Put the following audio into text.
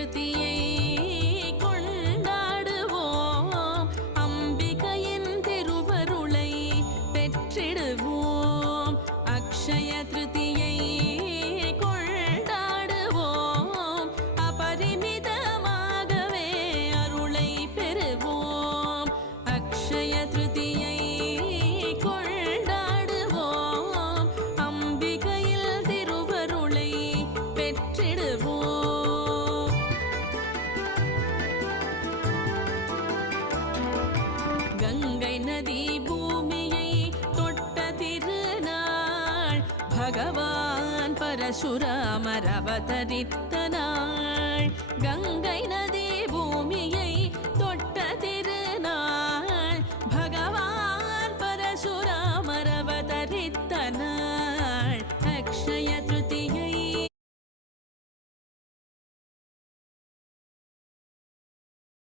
திருதியை கொண்டாடுவோம் அம்பிகையின் திருவருளை பெற்றிடுவோம் அக்ஷய திருதியை கொண்டாடுவோம் அபரிமிதமாகவே அருளை பெறுவோம் அக்ஷய திருதியை கொண்டாடுவோம் அம்பிகையில் திருவருளை பெற்றிடுவோம் கங்கை நதி பூமியை தொட்ட திருநாள் பகவான் பரசுராமர் அவதரித்த நாள் கங்கை நதி பூமியை